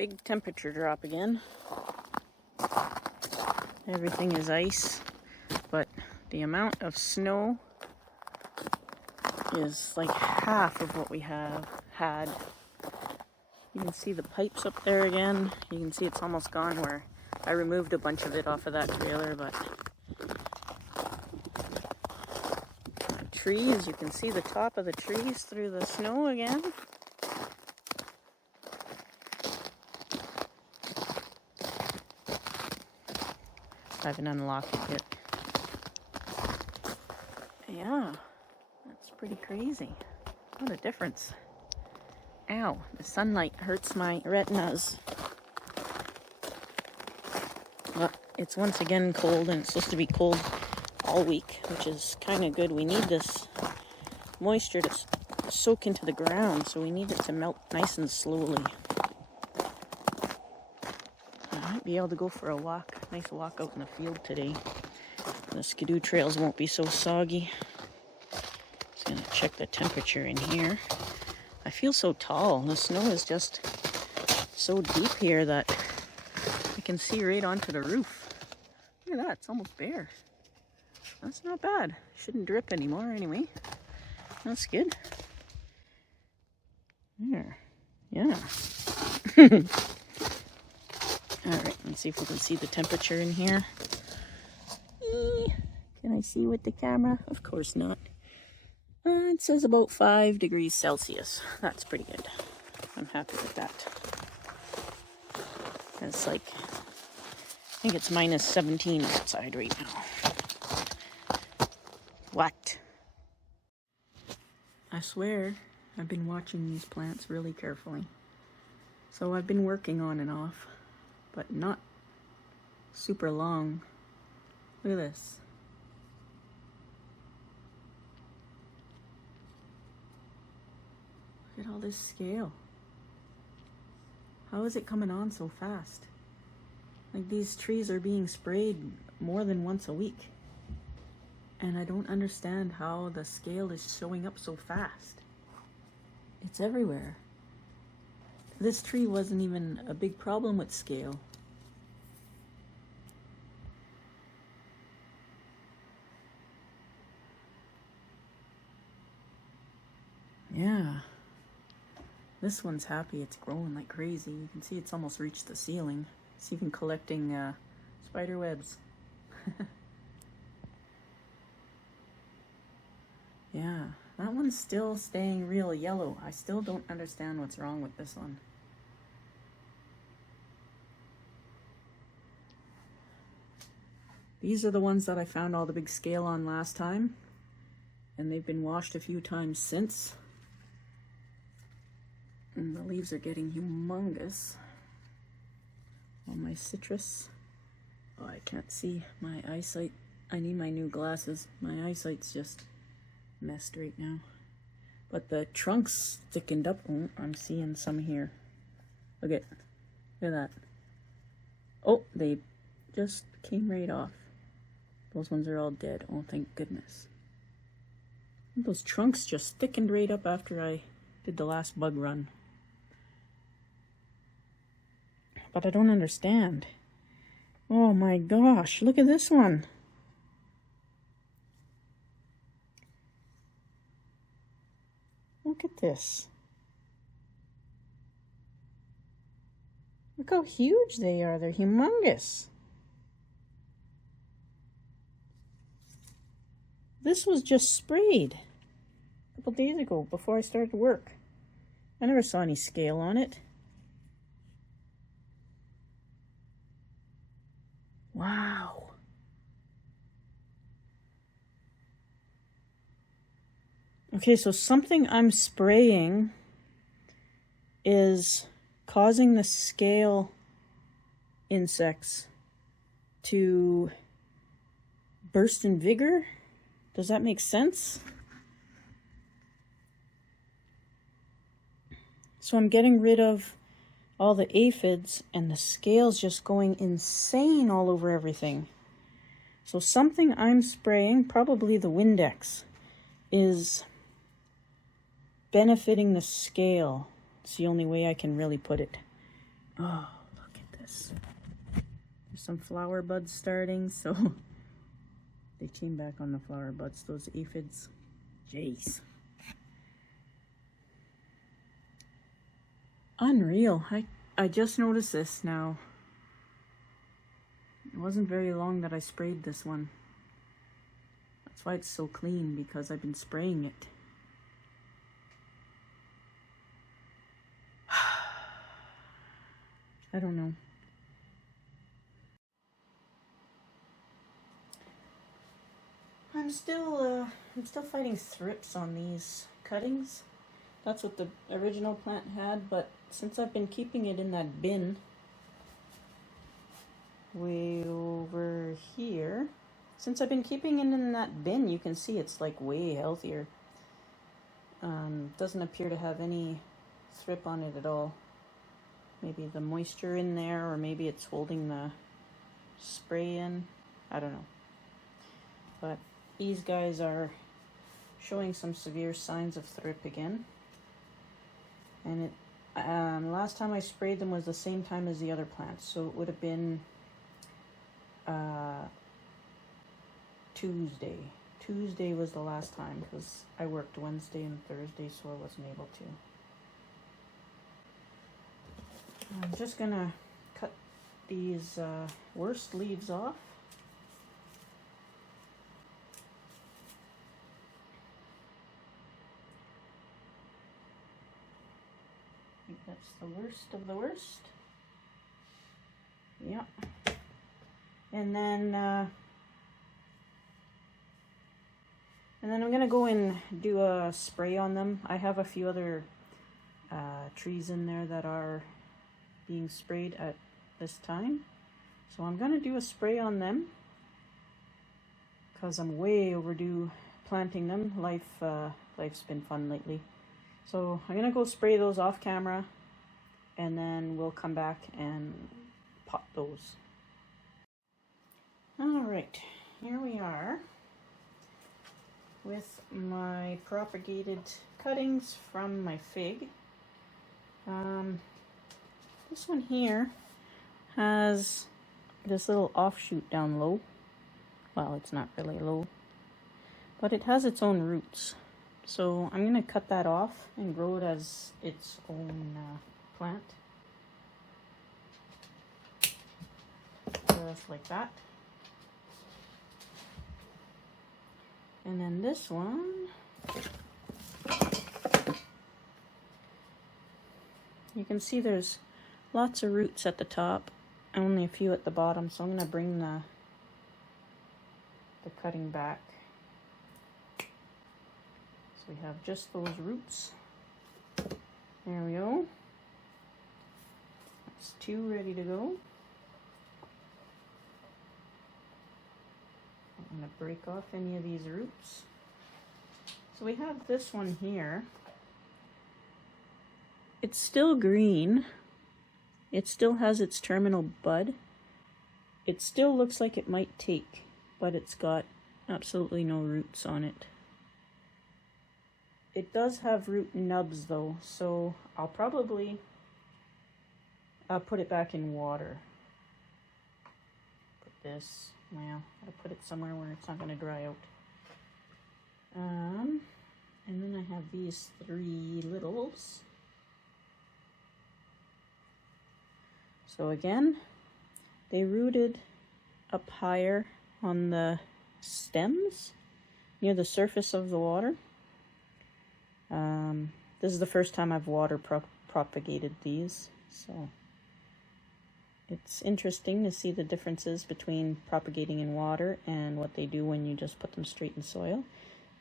Big temperature drop again. Everything is ice, but the amount of snow is like half of what we have had. You can see the pipes up there again. You can see it's almost gone where I removed a bunch of it off of that trailer, but trees, you can see the top of the trees through the snow again. I haven't unlocked it yet. Yeah, that's pretty crazy. What a difference. Ow, the sunlight hurts my retinas. Well, it's once again cold, and it's supposed to be cold all week, which is kind of good. We need this moisture to soak into the ground, so we need it to melt nice and slowly. I might be able to go for a walk, nice walk out in the field today. The skidoo trails won't be so soggy. Just gonna check the temperature in here. I feel so tall. The snow is just so deep here that I can see right onto the roof. Look at that, it's almost bare. That's not bad. Shouldn't drip anymore anyway. That's good. There. Yeah. Alright, let's see if we can see the temperature in here. Can I see with the camera? Of course not. It says about 5 degrees Celsius. That's pretty good. I'm happy with that. It's like, I think it's minus 17 outside right now. What? I swear, I've been watching these plants really carefully. So I've been working on and off, but not super long. Look at this. Look at all this scale. How is it coming on so fast? Like, these trees are being sprayed more than once a week. And I don't understand how the scale is showing up so fast. It's everywhere. This tree wasn't even a big problem with scale. Yeah. This one's happy. It's growing like crazy. You can see it's almost reached the ceiling. It's even collecting spider webs. Yeah, that one's still staying real yellow. I still don't understand what's wrong with this one. These are the ones that I found all the big scale on last time, and they've been washed a few times since. And the leaves are getting humongous on my citrus. Oh, I can't see my eyesight. I need my new glasses. My eyesight's just messed right now. But the trunks thickened up. Oh, I'm seeing some here. Look at that. Oh, they just came right off. Those ones are all dead. Oh, thank goodness. Those trunks just thickened right up after I did the last bug run. But I don't understand. Oh my gosh, look at this one. Look at this. Look how huge they are. They're humongous. This was just sprayed a couple days ago before I started work. I never saw any scale on it. Wow. Okay, so something I'm spraying is causing the scale insects to burst in vigor. Does that make sense? So I'm getting rid of all the aphids, and the scale's just going insane all over everything. So something I'm spraying, probably the Windex, is benefiting the scale. It's the only way I can really put it. Oh, look at this. There's some flower buds starting, so they came back on the flower buds, those aphids. Jeez. Unreal. I just noticed this now. It wasn't very long that I sprayed this one. That's why it's so clean, because I've been spraying it. I don't know. I'm still fighting thrips on these cuttings. That's what the original plant had, but since I've been keeping it in that bin way over here, since I've been keeping it in that bin, you can see it's like way healthier. Doesn't appear to have any thrip on it at all. Maybe the moisture in there, or maybe it's holding the spray in. I don't know. But these guys are showing some severe signs of thrip again. And it last time I sprayed them was the same time as the other plants, so it would have been Tuesday. Tuesday was the last time, because I worked Wednesday and Thursday, so I wasn't able to. I'm just gonna cut these worst leaves off. I think that's the worst of the worst. Yep. And then I'm gonna go and do a spray on them. I have a few other trees in there that are being sprayed at this time, so I'm gonna do a spray on them because I'm way overdue planting them. Life's been fun lately, so I'm gonna go spray those off camera, and then we'll come back and pot those. All right, here we are with my propagated cuttings from my fig. This one here has this little offshoot down low. Well, it's not really low, but it has its own roots. So I'm going to cut that off and grow it as its own plant. Just like that. And then this one, you can see there's lots of roots at the top, only a few at the bottom, so I'm going to bring the cutting back. So we have just those roots. There we go. That's two ready to go. I'm going to break off any of these roots. So we have this one here. It's still green. It still has its terminal bud. It still looks like it might take, but it's got absolutely no roots on it. It does have root nubs though, so I'll probably put it back in water. Put this, well, I'll put it somewhere where it's not going to dry out. And then I have these three littles. So again, they rooted up higher on the stems near the surface of the water. This is the first time I've water propagated these, so it's interesting to see the differences between propagating in water and what they do when you just put them straight in soil.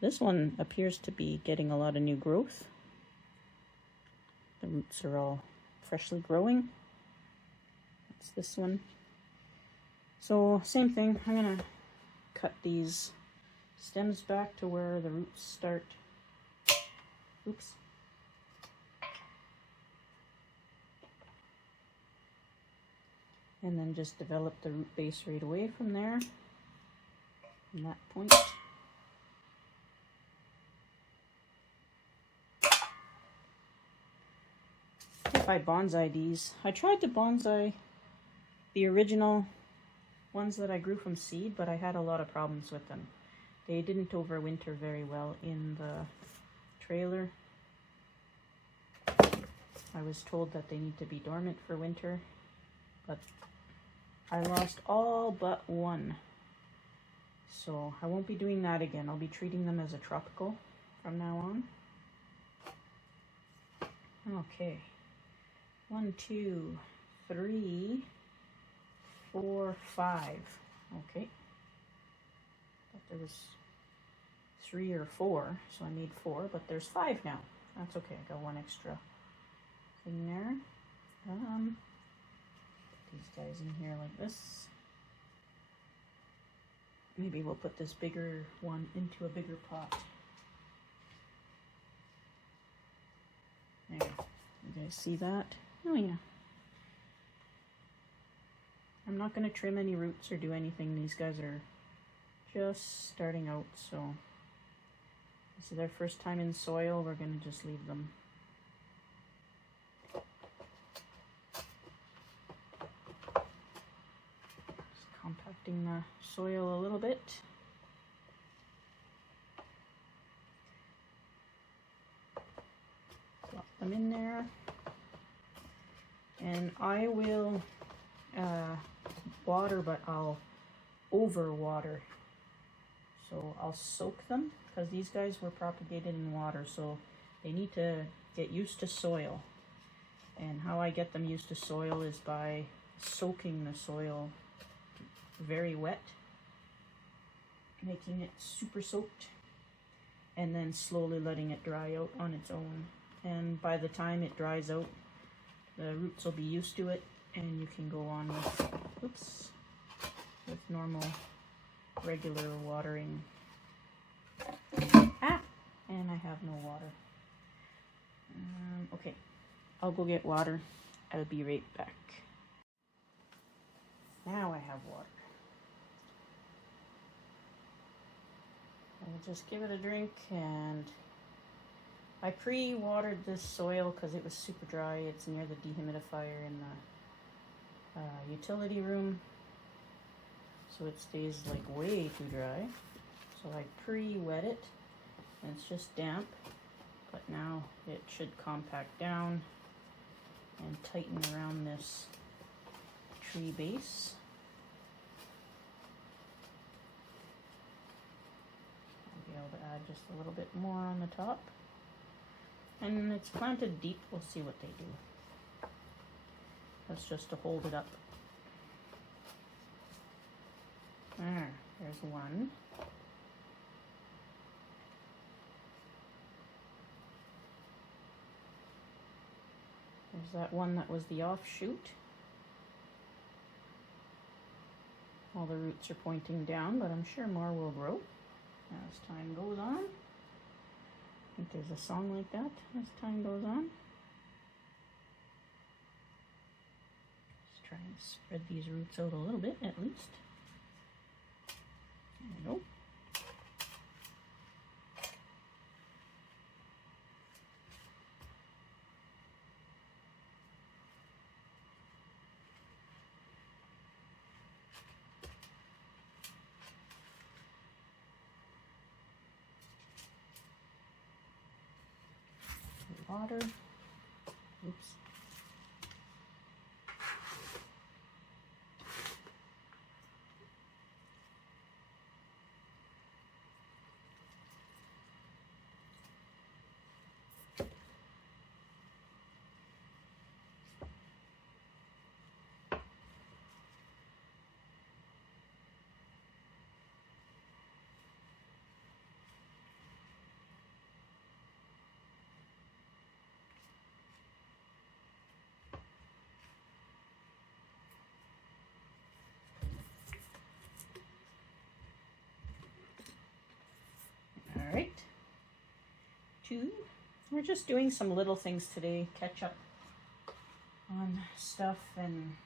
This one appears to be getting a lot of new growth. The roots are all freshly growing. That's this one. So same thing, I'm gonna cut these stems back to where the roots start. Oops. And then just develop the root base right away from there, from that point. if I bonsai these. I tried to bonsai the original ones that I grew from seed, but I had a lot of problems with them. They didn't overwinter very well in the trailer. I was told that they need to be dormant for winter, but I lost all but one. So I won't be doing that again. I'll be treating them as a tropical from now on. Okay. 1, 2, 3, 4, 5. Okay. Thought there was 3 or 4, so I made 4, but there's 5 now. That's okay. I got one extra thing there. Put these guys in here like this. Maybe we'll put this bigger one into a bigger pot. There. You guys see that? Oh yeah. I'm not going to trim any roots or do anything. These guys are just starting out, so this is their first time in soil. We're going to just leave them. Just compacting the soil a little bit. Plop them in there. And I will water, but I'll over water. So I'll soak them because these guys were propagated in water, so they need to get used to soil. And how I get them used to soil is by soaking the soil very wet, making it super soaked, and then slowly letting it dry out on its own. And by the time it dries out, the roots will be used to it, and you can go on with, with normal, regular watering. Ah! And I have no water. Okay, I'll go get water. I'll be right back. Now I have water. I'll just give it a drink, and I pre-watered this soil because it was super dry. It's near the dehumidifier in the utility room, so it stays like way too dry. So I pre-wet it, and it's just damp, but now it should compact down and tighten around this tree base. I'll be able to add just a little bit more on the top. And it's planted deep. We'll see what they do. That's just to hold it up. There's one. There's that one that was the offshoot. All the roots are pointing down, but I'm sure more will grow as time goes on. I think there's a song like that as time goes on. Try and spread these roots out a little bit at least. There we go. Water. Oops. Alright, 2. We're just doing some little things today, catch up on stuff and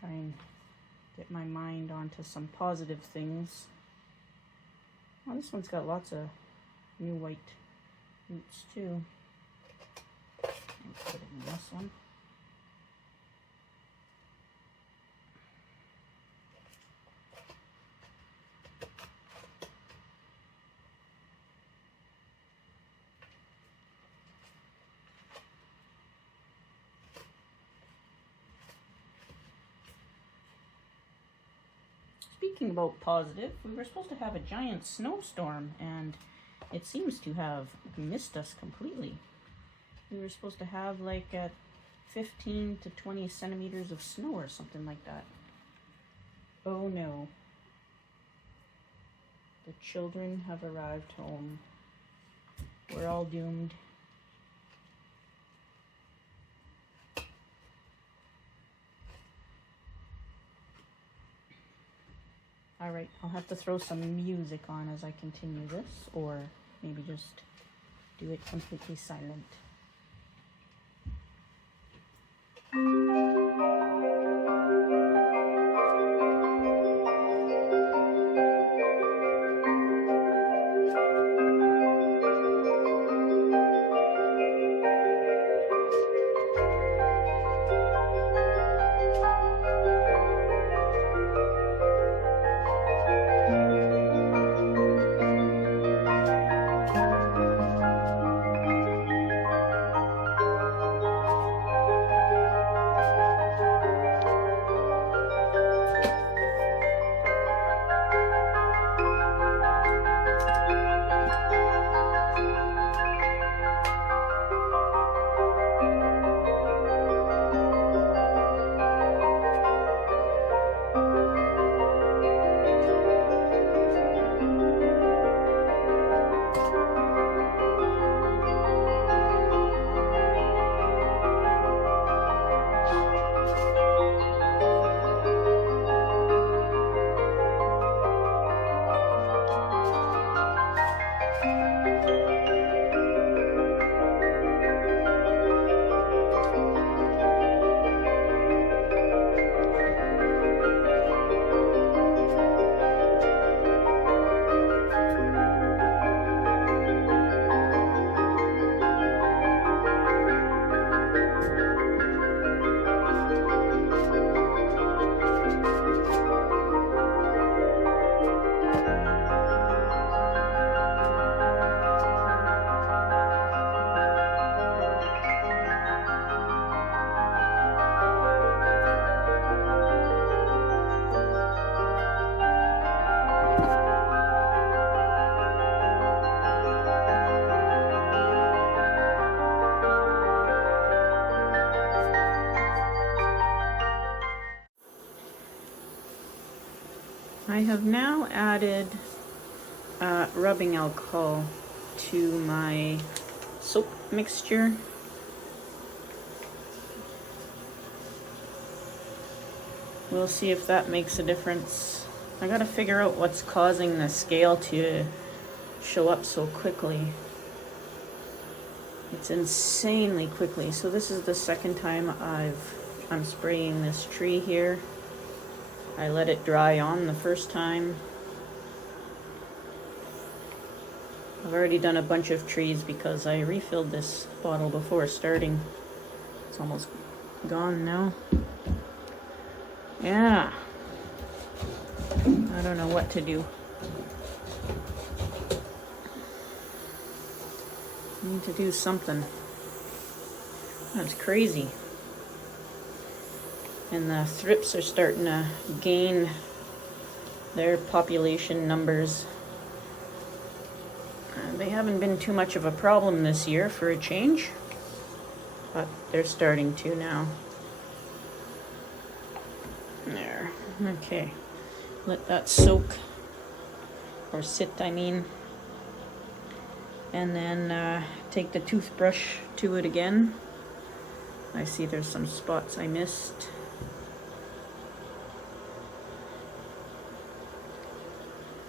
try and get my mind onto some positive things. Well, this one's got lots of new white roots too. And put it in this one. Speaking about positive, we were supposed to have a giant snowstorm, and it seems to have missed us completely. We were supposed to have like 15 to 20 centimeters of snow or something like that. Oh no. The children have arrived home. We're all doomed. Alright, I'll have to throw some music on as I continue this, or maybe just do it completely silent. I have now added rubbing alcohol to my soap mixture. We'll see if that makes a difference. I gotta figure out what's causing the scale to show up so quickly. It's insanely quickly. So this is the second time I'm spraying this tree here. I let it dry on the first time. I've already done a bunch of trees because I refilled this bottle before starting. It's almost gone now. Yeah. I don't know what to do. I need to do something. That's crazy. And the thrips are starting to gain their population numbers. They haven't been too much of a problem this year for a change, but they're starting to now. There. Okay. Let that soak, or sit, I mean. And then take the toothbrush to it again. I see there's some spots I missed.